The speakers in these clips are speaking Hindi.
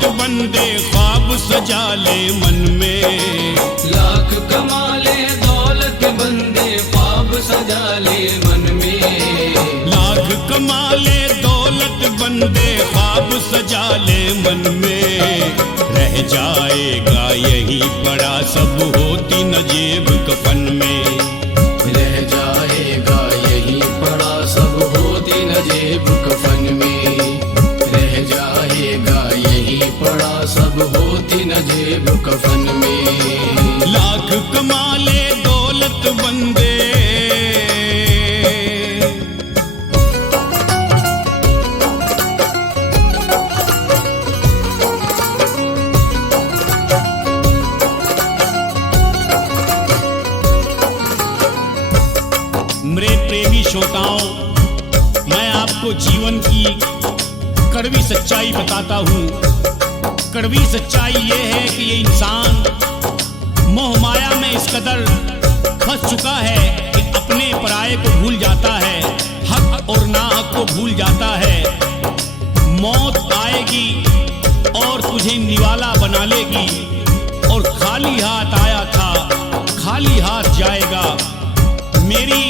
दौलत बंदे ख्वाब सजा ले मन में। लाख कमा ले दौलत बंदे ख्वाब सजा ले मन में। लाख कमा ले दौलत बंदे ख्वाब सजा ले मन में। रह जाएगा यही पड़ा सब होती न जेब कफन में। रह जाएगा यही पड़ा सब होती न जेब कफन में। रह जाएगा यही पड़ा सब होती न जेब कफन में। लाख कमा ले दौलत बंदे। मेरे प्रेमी श्रोताओं, मैं आपको जीवन की कड़वी सच्चाई बताता हूँ। कड़वी सच्चाई ये है कि ये इंसान मोह माया में इस कदर फंस चुका है कि अपने पराये को भूल जाता है, हक और नाहक को भूल जाता है। मौत आएगी और तुझे निवाला बना लेगी, और खाली हाथ आया था खाली हाथ जाएगा। मेरी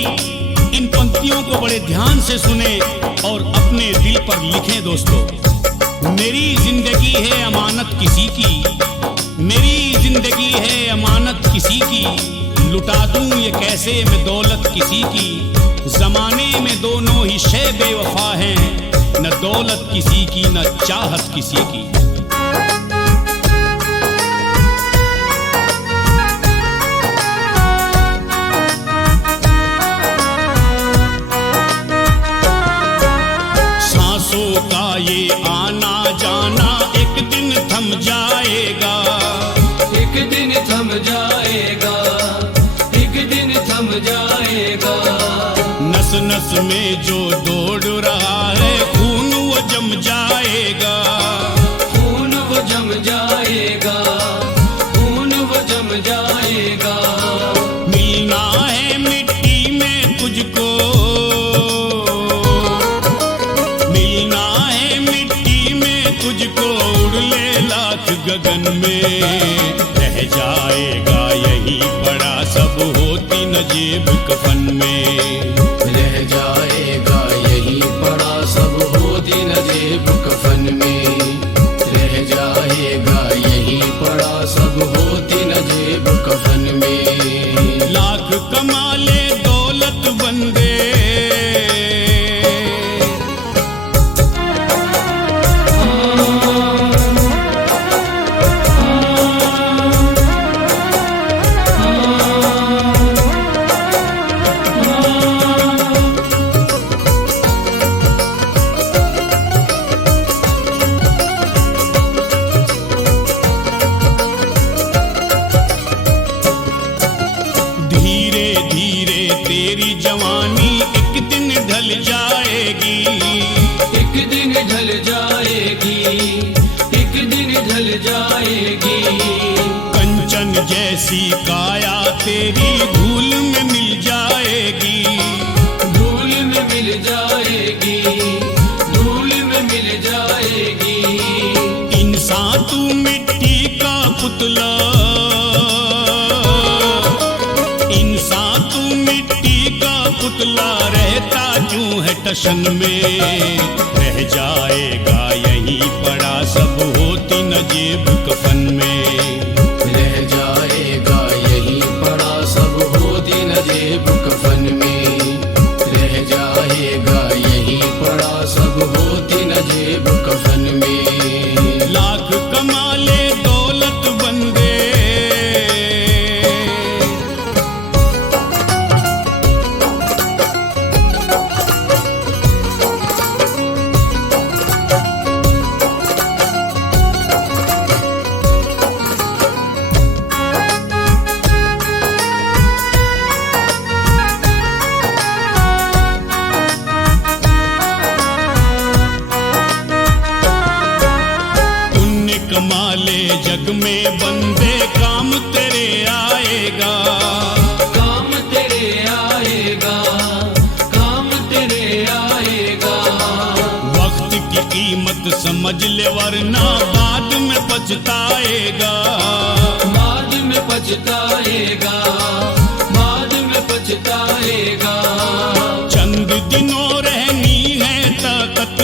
इन पंक्तियों को बड़े ध्यान से सुने और अपने दिल पर लिखें दोस्तों। मेरी जिंदगी है अमानत किसी की, मेरी जिंदगी है अमानत किसी की। लुटा दूं ये कैसे मैं दौलत किसी की। जमाने में दोनों ही शे बेवफा हैं, न दौलत किसी की न चाहत किसी की। का ये आना जाना एक दिन थम जाएगा। एक दिन थम जाएगा, एक दिन थम जाएगा। नस नस में जो दौड़ रहा है खून वो जम जाएगा। खून वो जम जाएगा, खून वो जम जाएगा। मिलना है मिट्टी में तुझको, तुझको उड़ ले लाख गगन में। रह जाएगा यही पड़ा सब होती न जेब कफन में। रह जाएगा यही पड़ा सब होती न जेब कफन में। रह जाएगा यही पड़ा सब होती न जेब कफन में। लाख कमा ले दौलत बंदे। धीरे धीरे तेरी जवानी एक दिन ढल जाएगी। एक दिन ढल जाएगी, एक दिन ढल जाएगी। कंचन जैसी काया तेरी धूल में मिल जाएगी। धूल में मिल जाएगी, धूल में मिल जाएगी। इंसान तू मिट्टी का पुतला, इंसान तू मिट्टी का पुतला रहता क्यों है टशन में। रह जाएगा यही पड़ा सब होती न जेब कफन में। रह जाएगा यही पड़ा सब होती न जेब कफन में। रह जाएगा यही पड़ा सब होती न जेब कफन में। लाख कमा ले दौलत बंदे। कमा ले जग में बंदे काम तेरे आएगा। काम तेरे आएगा, काम तेरे आएगा। वक्त की कीमत समझ ले वरना बाद में पछताएगा। बाद में पछताएगा, बाद में पछताएगा। चंद दिनों रहनी है ताकत,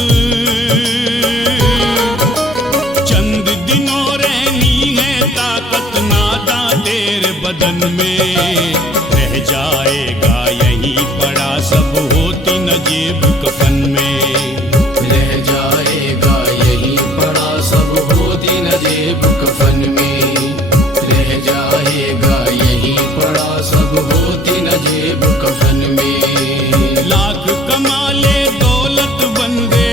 चंद दिनों रहनी है ताकत, नादा तेरे बदन में रह जाएगा यहीं पड़ा सब होती न जेब कफन में। रह जाएगा यहीं पड़ा सब होती न जेब कफन में। रह जाएगा यहीं पड़ा सब होती न जेब कफन में। लाख कमा ले दौलत बंदे,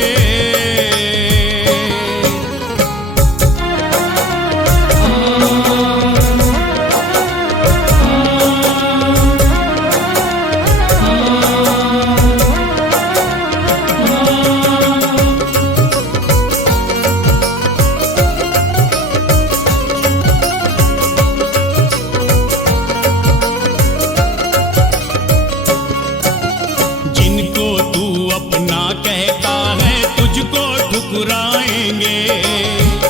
जिनको तू अपना कहता है तुझको ठुकराएंगे।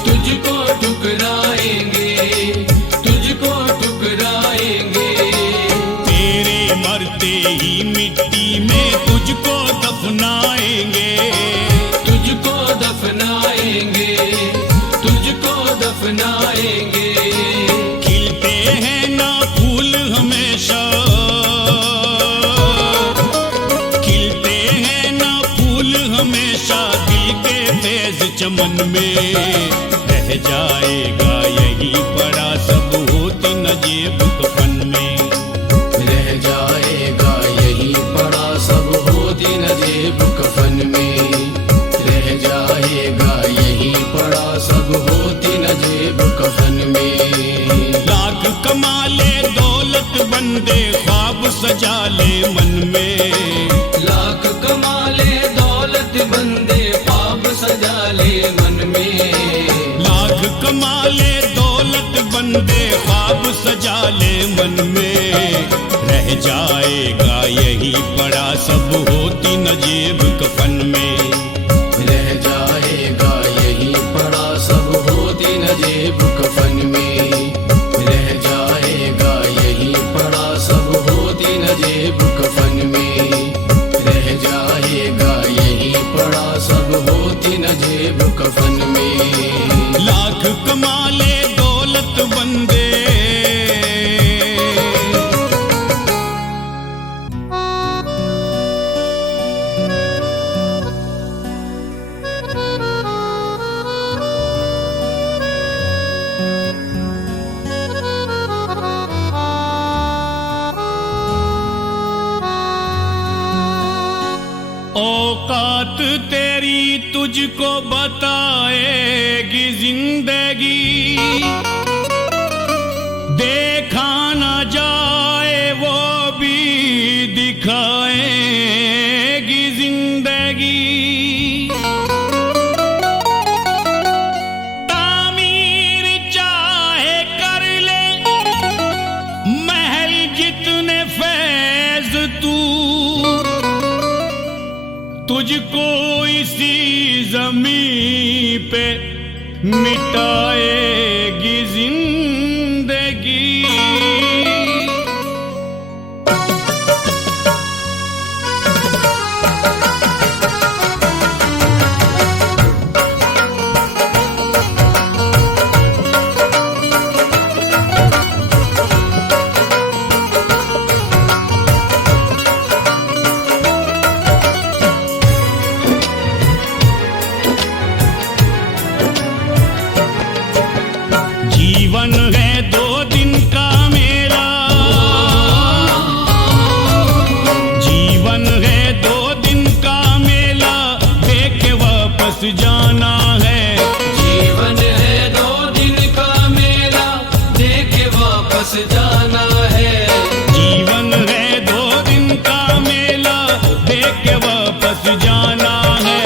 तुझको ठुकराएंगे, तुझको ठुकराएंगे। तेरे मरते ही मिट्टी में तुझको दफनाएंगे। तुझको दफनाएंगे, तुझको दफनाएंगे। खिलते हैं ना फूल हमेशा, खिलते हैं ना फूल हमेशा, दिल के तेज चमन में रह जाएगा यही पड़ा सब होती न जेब कफन में। रह जाएगा यहीं पड़ा सब होती न जेब कफन में। रह जाएगा यहीं पड़ा सब होती न जेब कफन में। लाख कमा ले दौलत बंदे ख्वाब सजा ले मन में। लाख कमा ले दौलत बंदे ख्वाब सजा ले मन में। लाख कमा ले दौलत बंदे ख्वाब सजा ले मन में। रह जाएगा यही पड़ा सब होती न जेब कफन में। रह जाएगा यहीं पड़ा सब होती न जेब कफन में। रह जाएगा यहीं पड़ा सब होती न जेब कफन में। रह जाएगा यहीं पड़ा सब होती न जेब कफन में। लाख कमा ले दौलत बंदे, औकात तेरी तुझको बताएगी जिंदगी। देखा न जाए वो भी दिखाएगी जिंदगी। तामीर चाहे कर ले महल जितने फैज तू, तुझको इसी जमीन पे मिटाएगी जिंदगी। जीवन है 2 दिन का मेला, जीवन है 2 दिन का मेला, देख वापस जाना है। जीवन है 2 दिन का मेला, देख वापस जाना है। जीवन है 2 दिन का मेला, देख वापस जाना है।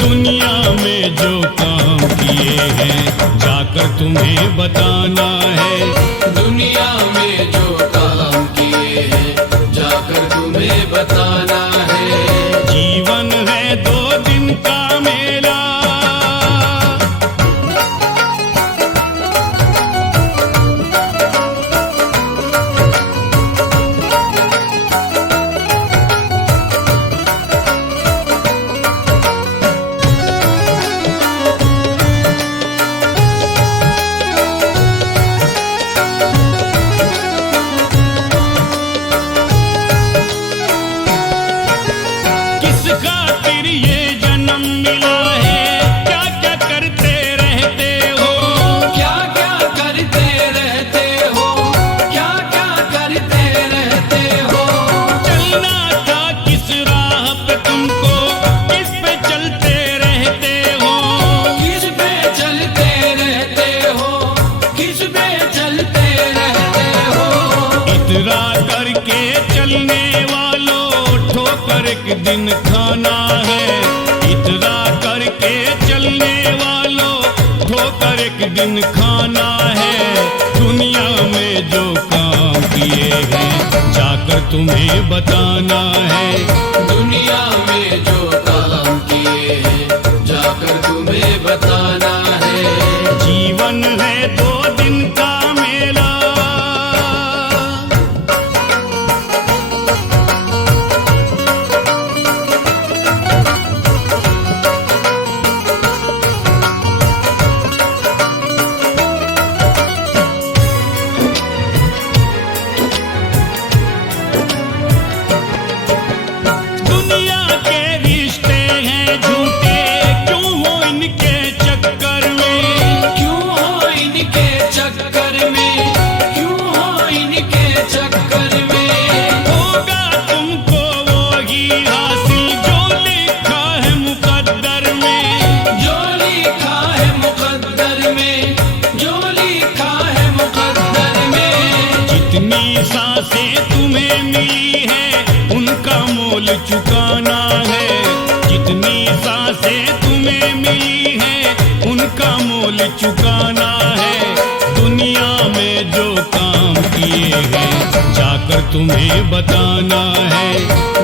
दुनिया में जो काम किए हैं जाकर तुम्हें बताना है। दुनिया में जो काम किए हैं जाकर तुम्हें बताना है। जीवन है 2 दिन का मेला, दिन खाना है। इतना करके चलने वालों ठोकर एक दिन खाना है। दुनिया में जो काम किए हैं जाकर तुम्हें बताना है। दुनिया में जो काम किए हैं जाकर तुम्हें बताना है। जीवन है 2 दिन का मेला। दुनिया के रिश्ते हैं झूठे, क्यों हो इनके चक्कर में। क्यों हो इनके चक्कर में, क्यों हो इनके चक्कर में। होगा तुमको वही हासिल जो लिखा है मुकद्दर में। जो लिखा है मुकद्दर में, जो लिखा है मुकद्दर में। जितनी सांसें तुम्हें मिली है उनका मोल चुकाना है। जितनी सांसें तुम्हें मिली है उनका मोल चुकाना है। दुनिया में जो काम किए हैं जाकर तुम्हें बताना है।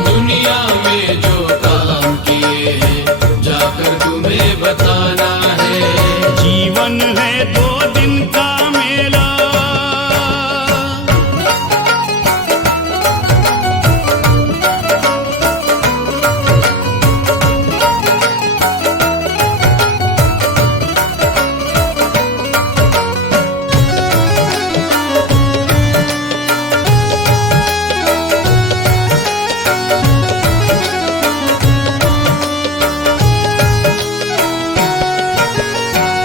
दुनिया में जो काम किए हैं जाकर तुम्हें बताना है। जीवन है 2 दिन का मेला।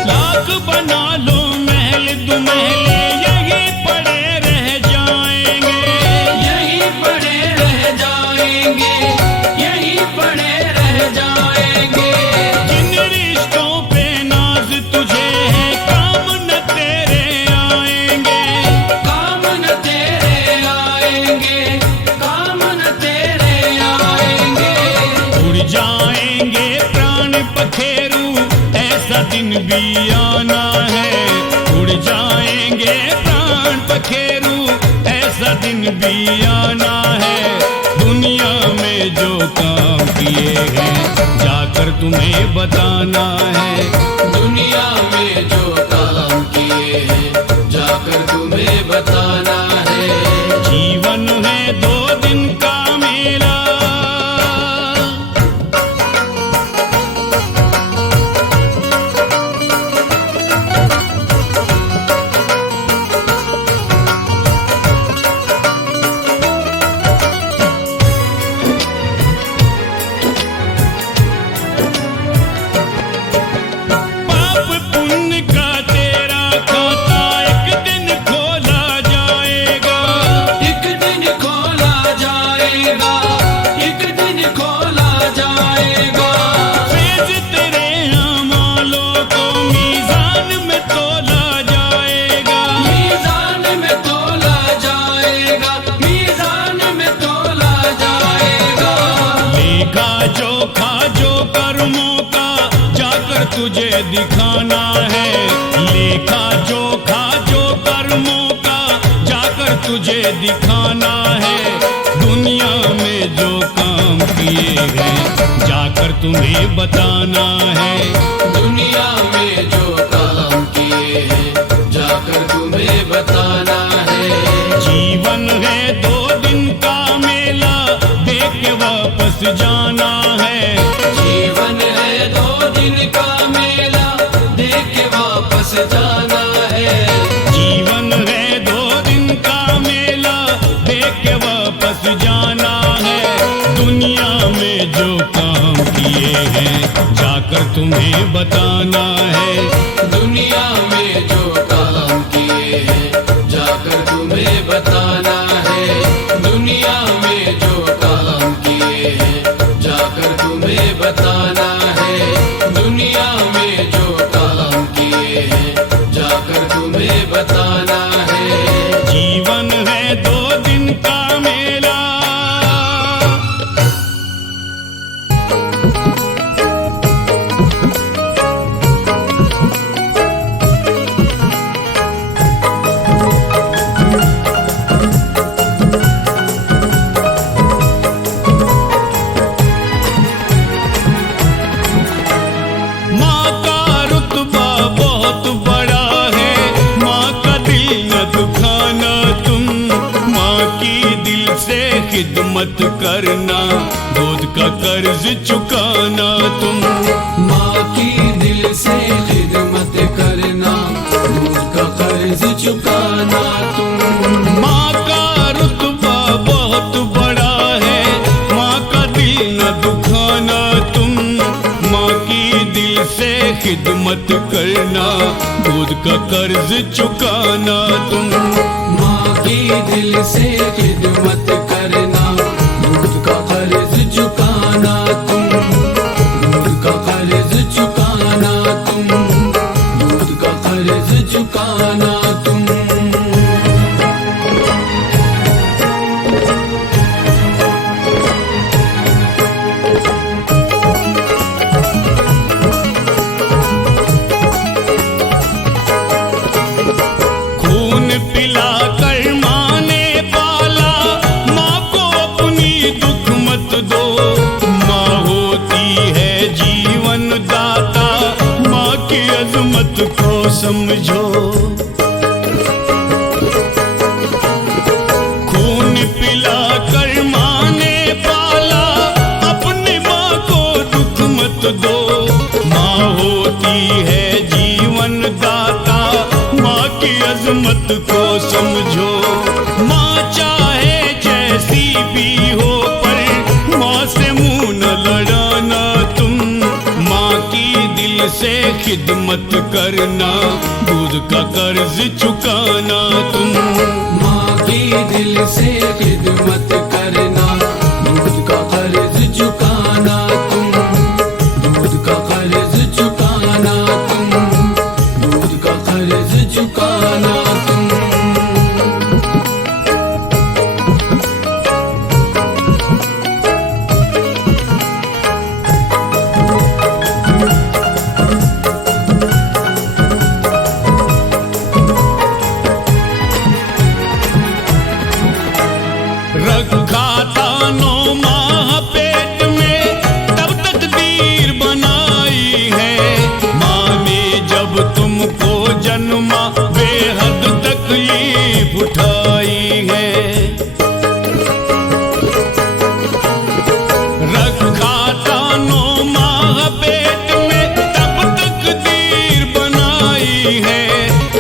लाख बना लो महल दुमहले यही पड़े रह जाएंगे। यही पड़े रह जाएंगे, यही पड़े रह जाएंगे। जिन रिश्तों पे नाज तुझे है काम न तेरे आएंगे। काम न तेरे आएंगे, काम न तेरे आएंगे। उड़ जाएंगे प्राण पखेरू ऐसा दिन भी आना है। उड़ जाएंगे प्राण पखेरू ऐसा दिन भी आना है। दुनिया में जो काम किए हैं जाकर तुम्हें बताना है। दुनिया में जो काम किए हैं जाकर तुम्हें बताना है। जीवन है 2 दिन का मेला। पाप पुण्य का तेरा खाता एक दिन खोला जाएगा। एक दिन खोला जाएगा, एक दिन खोला जाएगा। फेज तेरे अमालों को मीज़ान में तोला जाएगा। मीज़ान में तोला जाएगा, मीज़ान में तोला जाएगा। लेखा जोखा जो कर्मों का जाकर तुझे दिखाना है। लेखा जोखा जो कर्मों का जाकर तुझे दिखाना है। दुनिया में जो काम किए हैं जाकर तुम्हें बताना है। दुनिया में जो काम किए हैं जाकर तुम्हें बताना है। जीवन है 2 दिन का मेला देख के वापस जाना है। जीवन है 2 दिन का मेला देख के वापस जाना है। जीवन है 2 दिन का मेला देख के वापस जाना है। दुनिया में जो काम किए हैं जाकर तुम्हें बताना है। दुनिया में जो काम किए हैं जाकर तुम्हें बताना है। दुनिया में जो काम किए हैं जाकर तुम्हें बताना है। दुनिया में जो काम किए हैं जाकर तुम्हें बताना है। जीवन है 2 दिन का मेला। खिदमत करना, दूध का कर्ज चुकाना तुम। माँ की दिल से खिदमत करना, दूध का कर्ज चुकाना तुम। माँ का रुतबा बहुत बड़ा है, माँ का दिल न दुखाना तुम। माँ की दिल से खिदमत करना, दूध का कर्ज चुकाना तुम। माँ की दिल से खिदमत करना, दूध का कर्ज चुकाना तुम। दूध का कर्ज चुकाना तुम, दूध का कर्ज चुकाना तुम। खून पिला कर माँ ने पाला, माँ को अपनी दुख मत दो। माँ होती है जीवन दाता, माँ की अजमत को समझो। खून पिला कर माँ ने पाला, अपनी माँ को दुख मत दो। माँ होती है जीवन दाता, माँ की अजमत को समझो। माँ चाहे जैसी भी हो, पर माँ से मुंह न लड़ाना तुम। माँ की दिल से खिदमत करना, दूध का कर्ज चुकाना तुम। माँ की दिल से खिदमत करना, दूध का कर्ज चुकाना तुम। दूध का कर्ज चुकाना तुम, दूध का कर्ज चुकाना तुम। रखा था 9 माह पेट में, तब तकदीर बनाई है। माँ ने जब तुमको जन्मा, बेहद तकलीफ उठाई है। रखा था 9 माह पेट में, तब तकदीर बनाई है।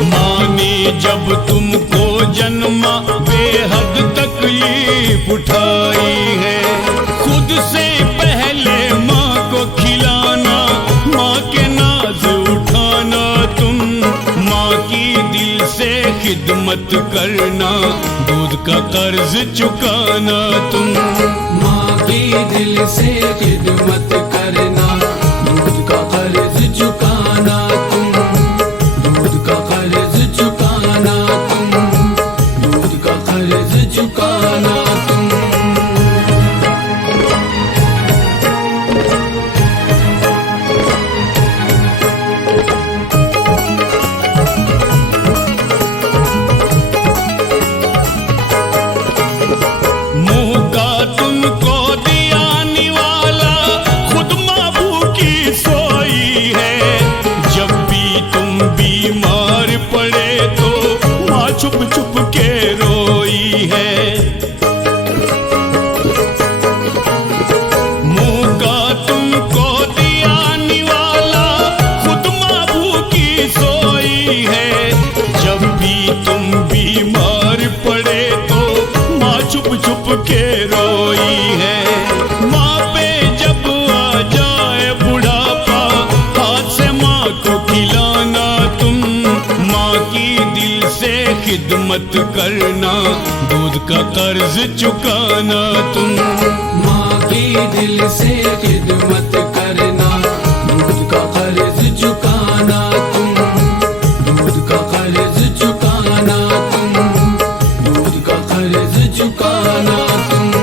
माँ ने जब तुमको जन्मा, बेहद तकलीफ उठाई है। खुद से पहले माँ को खिलाना, माँ के नाज उठाना तुम। माँ की दिल से खिदमत करना, दूध का कर्ज चुकाना तुम। माँ की दिल से खिदमत करना, दूध का कर्ज चुकाना तुम। दूध का कर्ज चुकाना तुम, दूध का कर्ज चुकाना तुम। मुंह का तुमको दिया निवाला, खुद माँ भूखी सोई है। जब भी तुम बीमार पड़े तो माँ छुप छुप के रोई है। मुंह का तुमको दिया निवाला, खुद माँ भूखी सोई है। जब भी तुम बीमार पड़े तो माँ छुप छुप के रोई है। माँ पे जब आ जाए बुढ़ापा, हाथ से माँ को खिलाना तुम। माँ की दिल से खिदमत करना, दूध का कर्ज चुकाना तुम। माँ की दिल से खिदमत करना, दूध का कर्ज चुकाना तुम। दूध का कर्ज चुकाना तुम, दूध का कर्ज चुकाना तुम।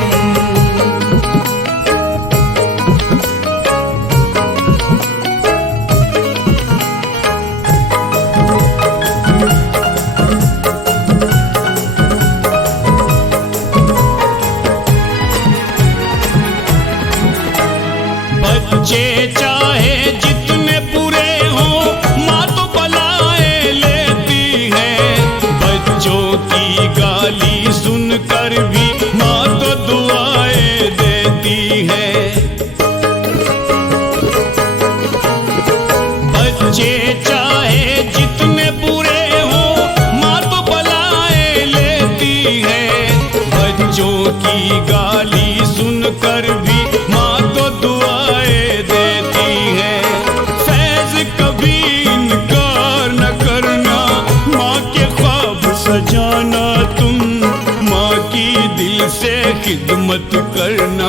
खिदमत करना,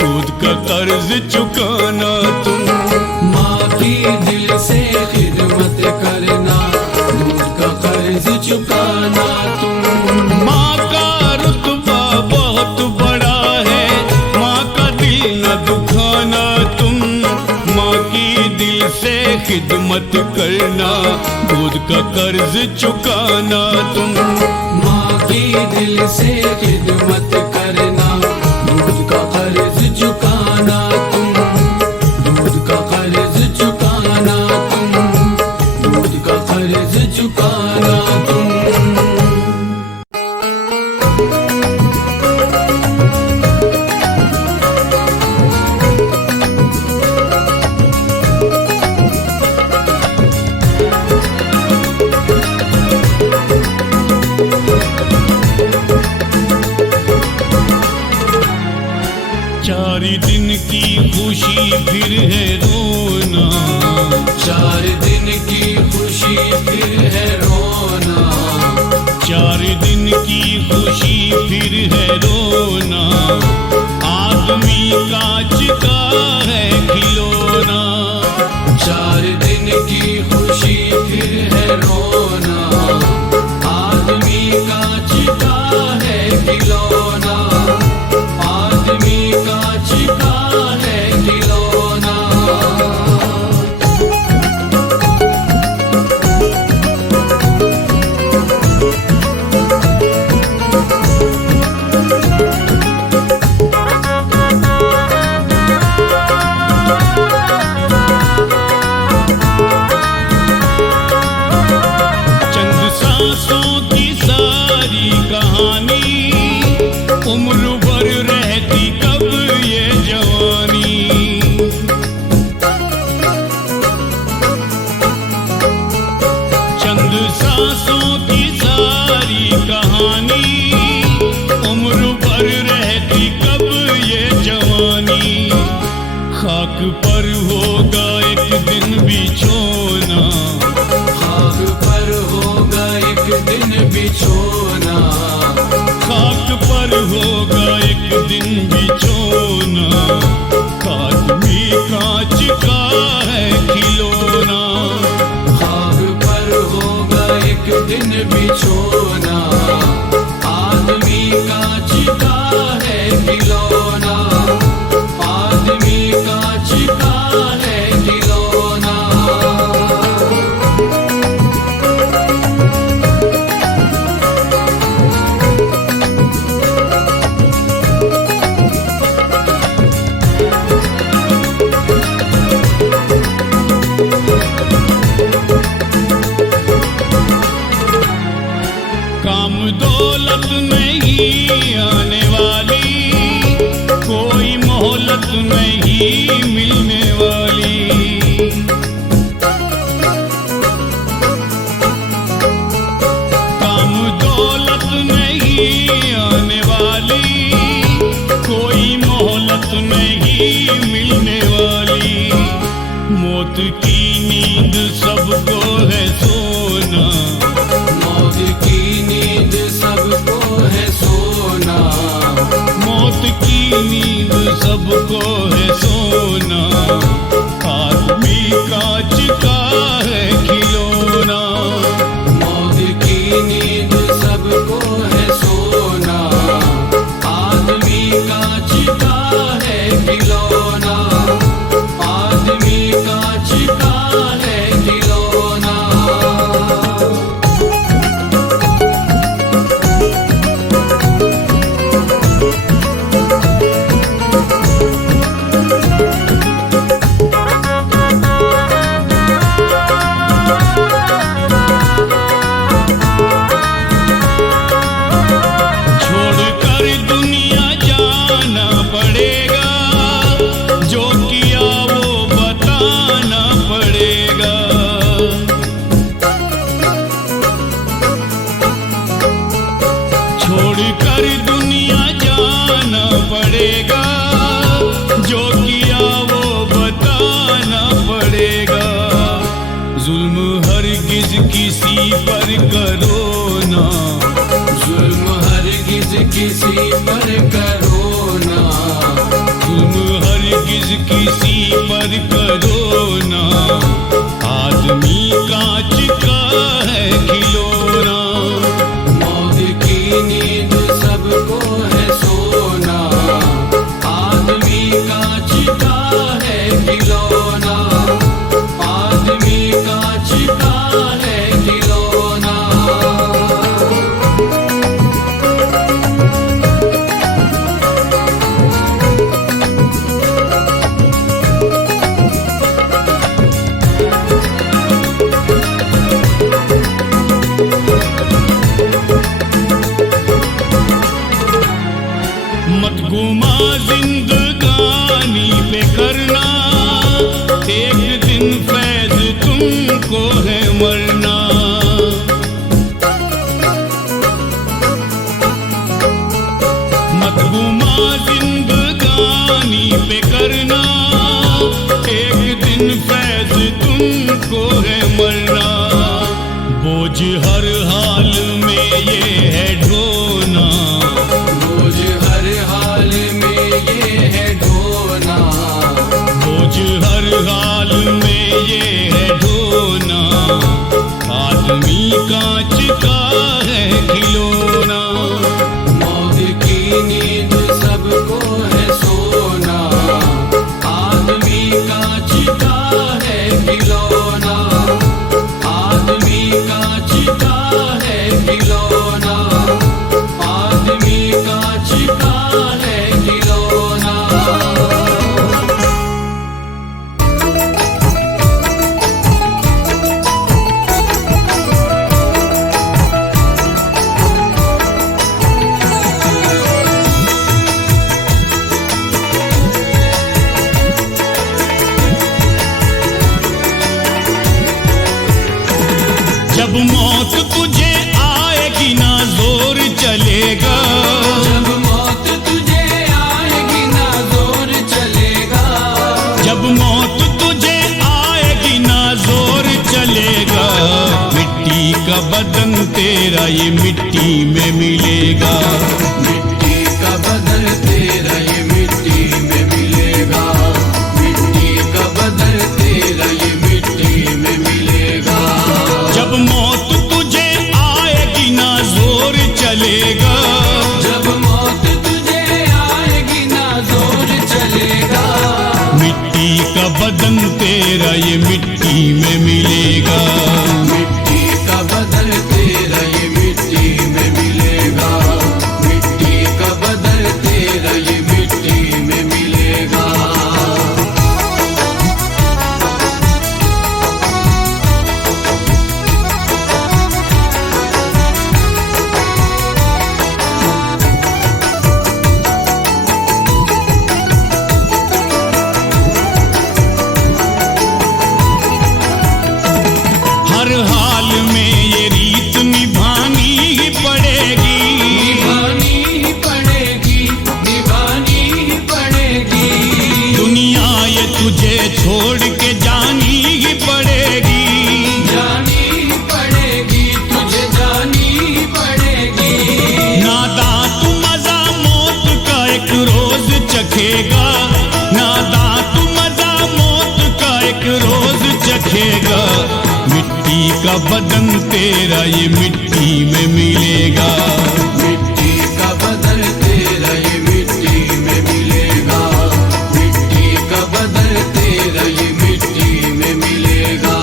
दूध का कर्ज चुकाना तुम। माँ की दिल से खिदमत करना, दूध का कर्ज चुकाना तुम। माँ का रुतबा बहुत बड़ा है, माँ का दिल न दुखाना तुम। माँ की दिल से खिदमत करना, दूध का कर्ज चुकाना तुम। माँ की दिल से खिदमत करना, दूध का कर्ज चुकाना तुम। दूध का कर्ज चुकाना तुम, दूध का कर्ज चुकाना तुम। चार दिन की खुशी फिर है रोना, चार दिन की खुशी फिर है रोना। चार दिन की खुशी फिर है रोना, आदमी कांच का है खिलौना। चार दिन की खुशी फिर है रोना, आदमी कांच का है खिलौना। आदमी कांच का है खिलौना। चंद सांसों की सारी कहानी, उम्र भर रहती कब ये जवानी। चंद सांसों की सारी कहानी, उम्र भर रहती कब ये जवानी। खाक पर होगा एक दिन बिछोना, खाक पर होगा एक दिन बिछोना। खाक पर होगा एक दिन बिछोना। आदमी कांच का है खिलौना। खाक पर होगा एक दिन बिछोना। आदमी कांच का है खिलौना। आदमी कांच का है खिलौना। काम दौलत नहीं आने वाली, कोई मोहलत नहीं मिलने वाली। काम दौलत नहीं आने वाली, कोई मोहलत नहीं मिलने वाली। मौत की नींद सबको है सोना, मौत की नींद सबको है सोना। मौत की नींद सबको है सोना। आदमी कांच का है खिलौना। मौत की नींद सबको है सोना। आदमी कांच का है खिलौना। आदमी कांच का है खिलौना। किसी पर करो ना, जुल्म हरगिज किसी पर करो हरगिज किसी पर करो ना, आदमी कांच का है खिलौना। मौत की नींद सबको है सोना, आदमी कांच का है खिलौना, आदमी कांच का है खिलौना। मत घुमा जिंदगानी पे करना, एक दिन फैज तुमको है मरना। मत घुमा जिंदगानी पे करना, एक दिन फैज तुमको है मरना। बोझ हर हाल में ये है ढोना, बोझ हर हाल में ये है ढोना, बोझ हर हाल में ये है ढोना। आदमी कांच का है खिलौना। मौत की नींद सबको है सोना, आदमी कांच का है खिलौना, आदमी कांच का है खिलौना, आदमी कांच का है खिलौना। जब मौत तुझे आएगी ना जोर चलेगा, जब मौत तुझे आएगी ना जोर चलेगा, जब मौत तुझे आएगी ना जोर चलेगा। मिट्टी का बदन तेरा ये मिट्टी में मिलेगा, मिट्टी का बदन तेरा ये मिट्टी में मिलेगा, मिट्टी का बदन तेरा ये मिट्टी में मिलेगा। जब मौत तुझे आएगी ना जोर चलेगा, जब मौत तुझे आएगी ना जोर चलेगा। मिट्टी का बदन तेरा ये मिट्टी में मिलेगा। मिट्टी का बदन तेरा ये मिट्टी में मिलेगा, मिट्टी का बदन तेरा ये मिट्टी में मिलेगा। हर हाल में ये रीत निभानी ही पड़ेगी, निभानी ही पड़ेगी, निभानी ही पड़ेगी। दुनिया ये तुझे छोड़ के जानी ही पड़ेगी, जानी ही पड़ेगी, तुझे जानी ही पड़ेगी। नादा तू मजा मौत का एक रोज चखेगा, नादा तू मजा मौत का एक रोज चखेगा। मिट्टी का बदन तेरा ये मिट्टी में मिलेगा, मिट्टी का बदन तेरा ये मिट्टी में मिलेगा, मिट्टी का बदन तेरा ये मिट्टी में मिलेगा।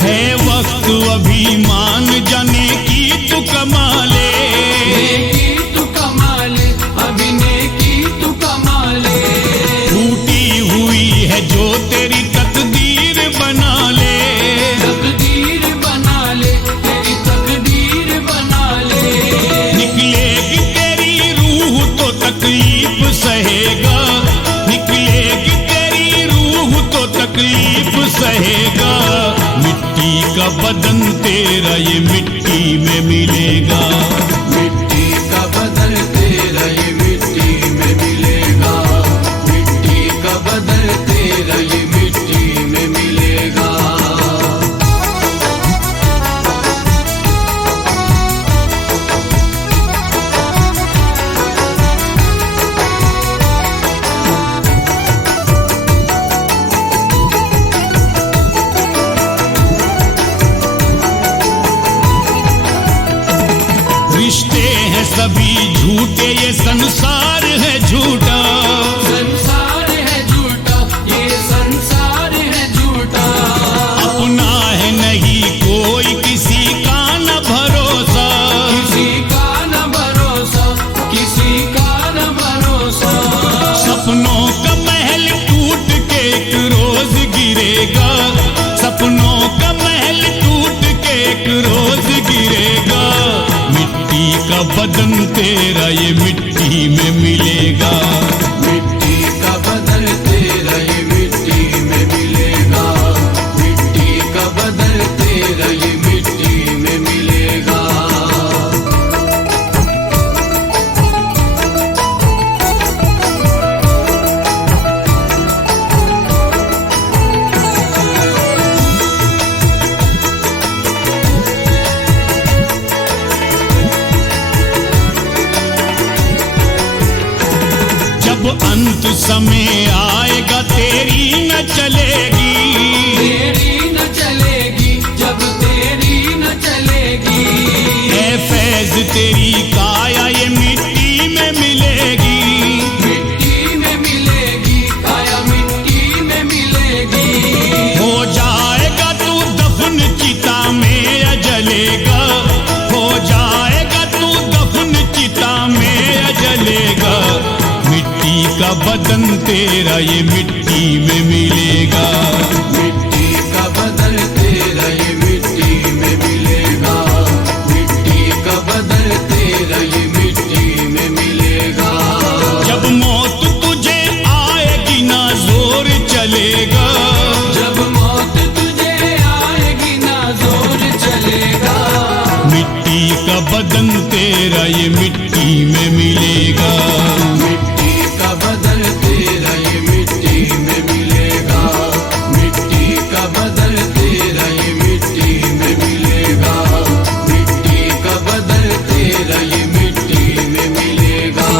है वक्त अभिमान जाने की तू कमाले, नेकी तू कमाले, अभी नेकी तू कमाले। टूटी हुई है जो तेरी तकदीर बना ले, तकदीर बना ले, तेरी तकदीर बना ले। निकलेगी तेरी रूह तो तकलीफ सहेगा, निकलेगी तेरी रूह तो तकलीफ सहेगा। मिट्टी का बदन तेरा ये मिट्टी में मिलेगा, मिट्टी का बदन हैं सभी झूठे, ये संसार है झूठा। संसार है झूठा, ये संसार है झूठा। अपना है नहीं कोई किसी का न भरोसा, किसी का न भरोसा, किसी का न भरोसा। सपनों का महल टूट के एक रोज गिरेगा, सपनों का महल टूट के एक रोज गिरेगा। मिट्टी का बदन तेरा ये मिट्टी में मिलेगा, मिट्टी का बदल तेरा ये मिट्टी में मिलेगा। मिट्टी का बदल तेरा ये मिट्टी में मिलेगा। जब अंत समय आएगा तेरी न चलेगी, तेरी न चलेगी, जब तेरी न चलेगी। ऐ फैज तेरी काया ये मिट्टी में मिलेगी, मिट्टी में मिलेगी, काया मिट्टी में मिलेगी। हो जाएगा तू दफन चिता में या जलेगा, हो जाएगा तू दफन चिता में या जलेगा। मिट्टी का बदन तेरा ये मिट्टी में मिलेगा, मिट्टी का बदल तेरा ये मिट्टी में मिलेगा। मिट्टी का बदल तेरा ये मिट्टी में मिलेगा। जब मौत तुझे आएगी ना जोर चलेगा, जब मौत तुझे आएगी ना जोर चलेगा। मिट्टी का बदन तेरा ये मिट्टी में मिलेगा, मिट्टी का बदल तेरा ये मिट्टी में मिलेगा। मिट्टी का बदल तेरा ये मिट्टी में मिलेगा। मिट्टी का बदल तेरा ये मिट्टी में मिलेगा।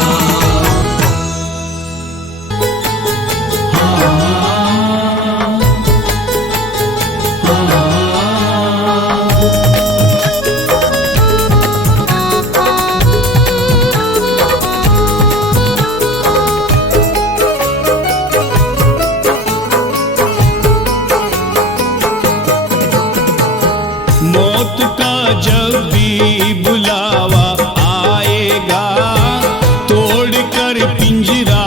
मौत का जब भी बुलावा आएगा, तोड़ कर पिंजरा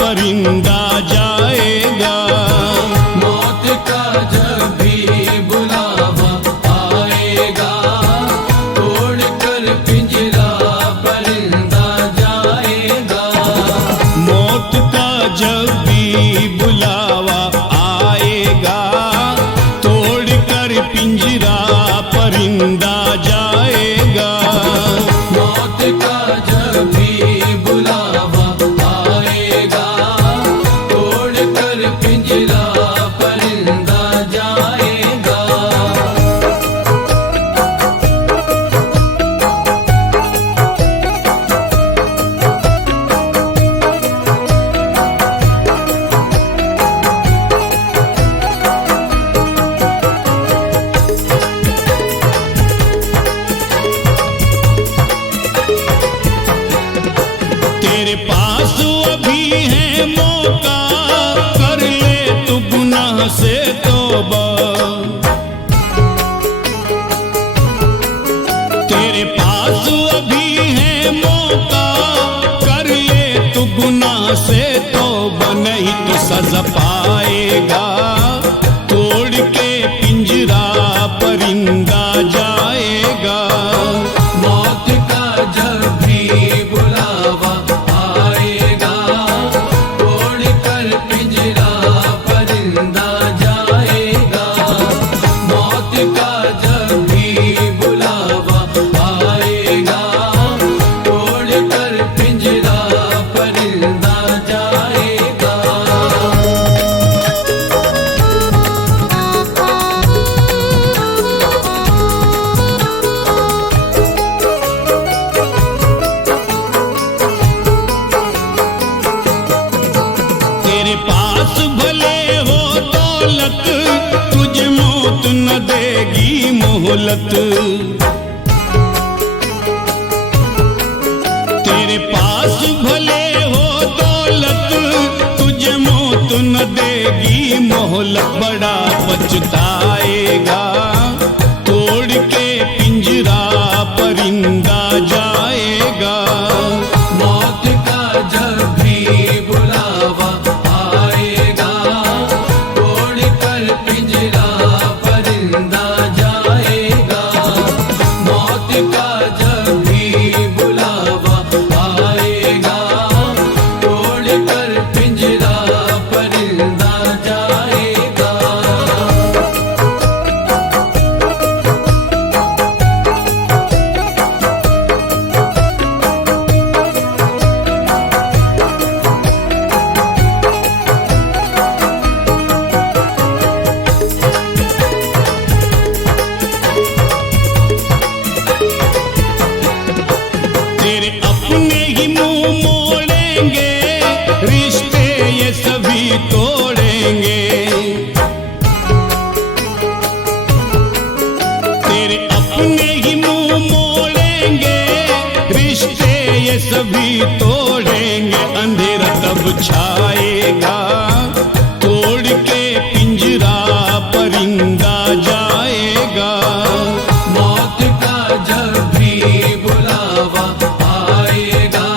परिंदा जाएगा। मौत का जब भी बुलावा आएगा, तोड़ कर पिंजरा परिंदा जाएगा। मौत का जब भी बुलावा आएगा, तोड़ कर पिंजरा परिंदा जाएगा। मौत का जब भी बुलावा आएगा, तोड़ कर पिंजरा परिंदा जाएगा। तेरे पास अभी है मौका, कर ले तू गुनाह से तौबा। तेरे पास अभी है मौका, कर ले तू गुनाह से तौबा। नहीं तो सजा पाएगा, तोड़ के पिंजरा परिंदा जाएगा। मौत का जब भी बुलावा आएगा, तोड़ कर पिंजरा परिंदा जाएगा। मौत का जब भी बुलावा आएगा, तोड़ कर पिंजरा परिंदा जाएगा। तेरे पास भले हो दौलत, तुझे मौत न देगी मोहलत। न देगी मोहलत बड़ा पछताएगा। तोड़ के पिंजरा परिंदा जाएगा। मौत का जब भी बुलावा आएगा, तोड़ कर पिंजरा परिंदा जाएगा। मौत का जब भी बुलावा आएगा, तोड़ कर पिंजरा परिंदा जाएगा। तेरे अपने ही मुंह मोड़ेंगे, रिश्ते ये सभी तोड़ेंगे। तेरे अपने ही मुंह मोड़ेंगे, रिश्ते ये सभी तोड़ेंगे। अंधेरा तब छाएगा, तोड़ के पिंजरा परिंदा जाएगा। मौत का जब भी बुलावा आएगा,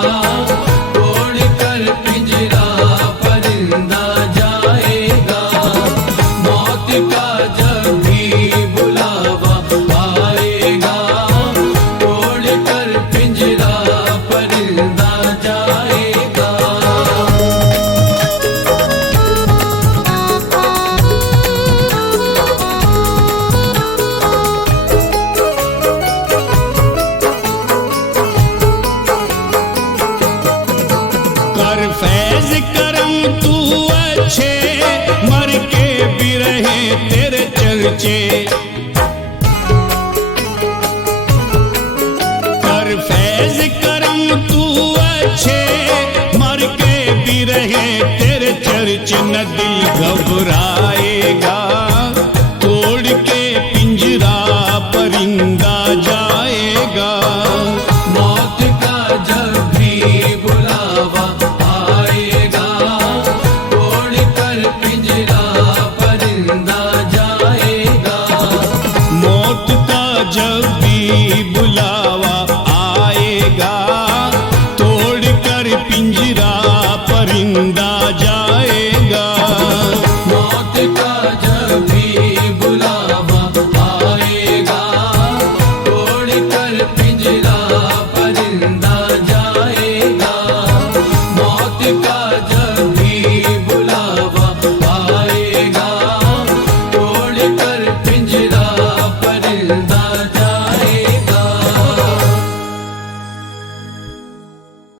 तोड़ कर पिंजरा परिंदा जाएगा। मौत का जब भी बुलावा आएगा, तोड़ कर पिंजरा परिंदा जाएगा। कर फैज करम तू अच्छे, मर के भी रहे तेरे चर्चे। कर फैज करम तू अच्छे, मर के भी रहे तेरे चर्चे। न दिल घबराए